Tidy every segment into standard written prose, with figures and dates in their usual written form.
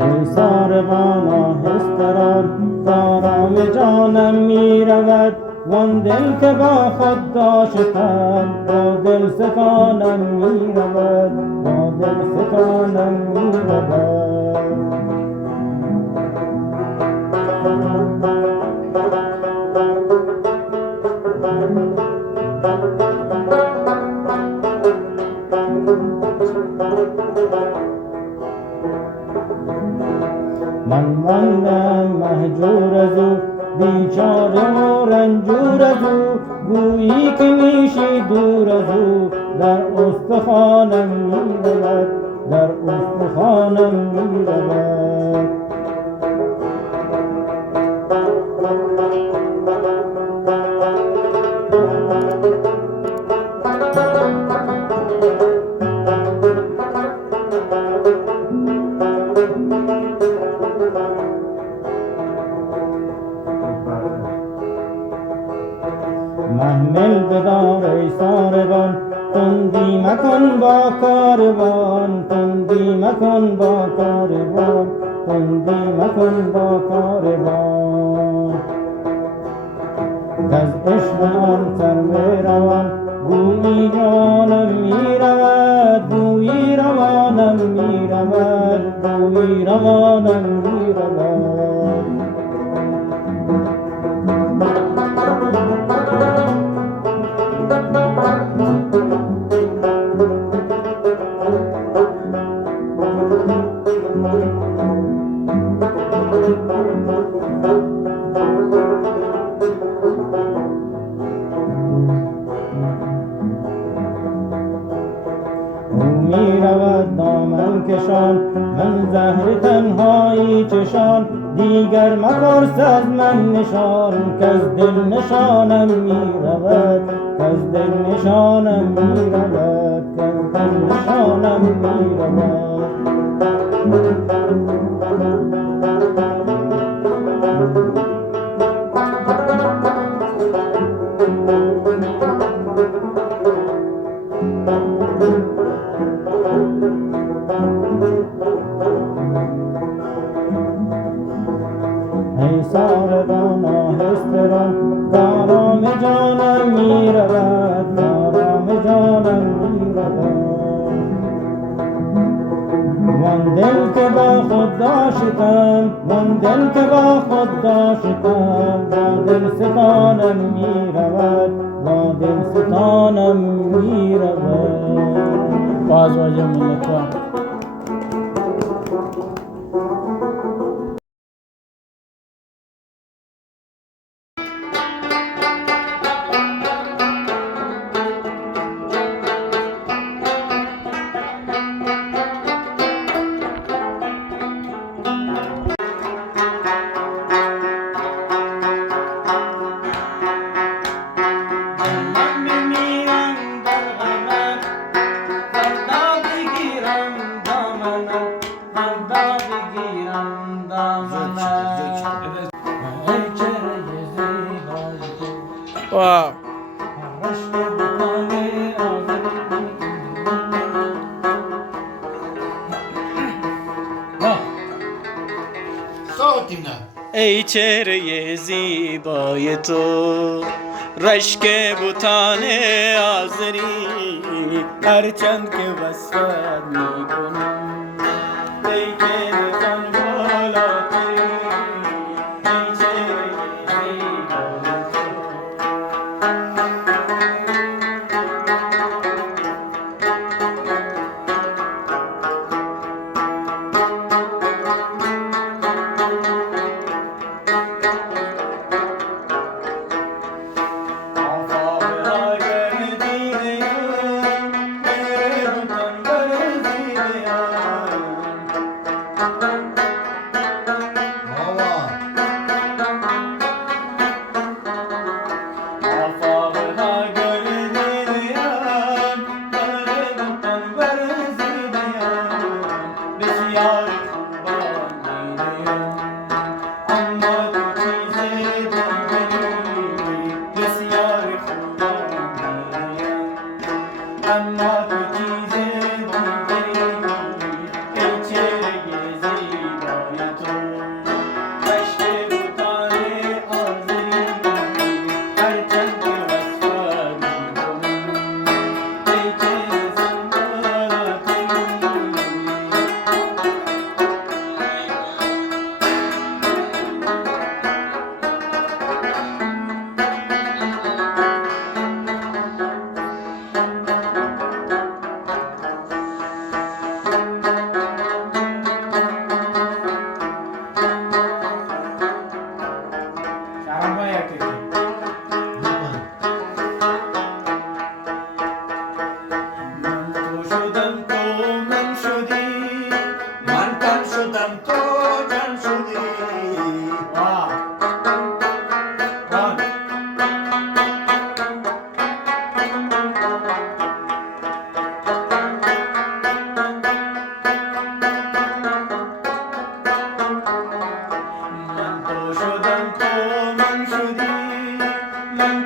ای ساربان آهسته ران آرام جانم می رود وان دل که با خود داشتم با دل ستانم می رود با دل ستانم می رود من ماندم مهجور از او بیچاره و رنجور از او گویی که میشی دور از او در استخوانم میرود در استخوانم میرود محمل بدار ای ساربان تندی مکن با کاروان تندی مکن با کاروان تندی مکن با کاروان کز عشق آن سرو روان گویی جانم می رود گویی روانم می رود گویی روانم می رود می رود دامن کشان من زهر تنهایی چشان دیگر مپرس از من نشان کز دل نشانم می رود کز دل نشانم می رود کز دل نشانم می رود ای ساربان آهسته ران کآرام جانم می رود کآرام جانم می رود وان دل که با خود داشتم وان دل که با خود داشتم با دل ستانم می رود با دل ستانم می رود باز واجه ملکوان Wow. ای چهره زیبای تو رشک بوتان آزری هرچند که وصفت میکنم ای که نزان بالاتری ای چهره زیبای تو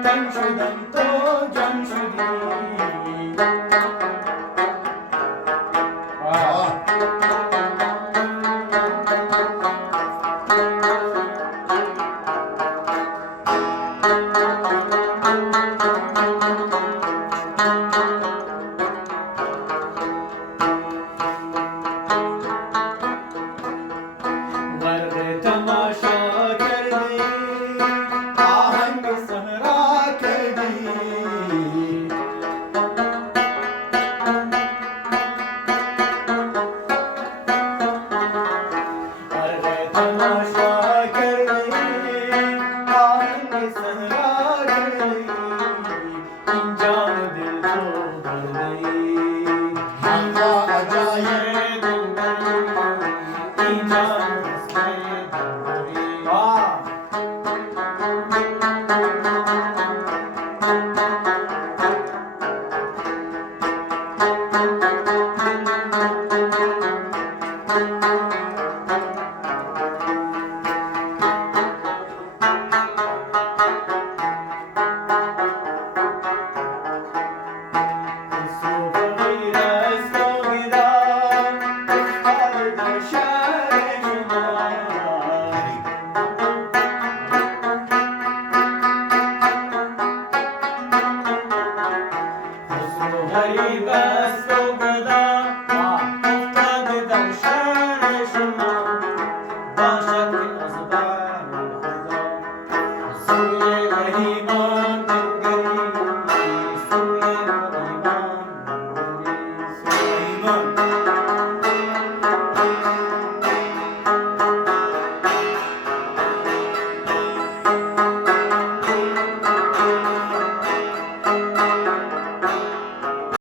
من شدم تو جان شدی. غرق تماشا کردی آهنگ صحرا کردی. غرق تماشا کردی آهنگ صحرا کردی. این جان و دل تو بردی حقا عجایب این جان غریب است و گدا افتاده در شهر شما.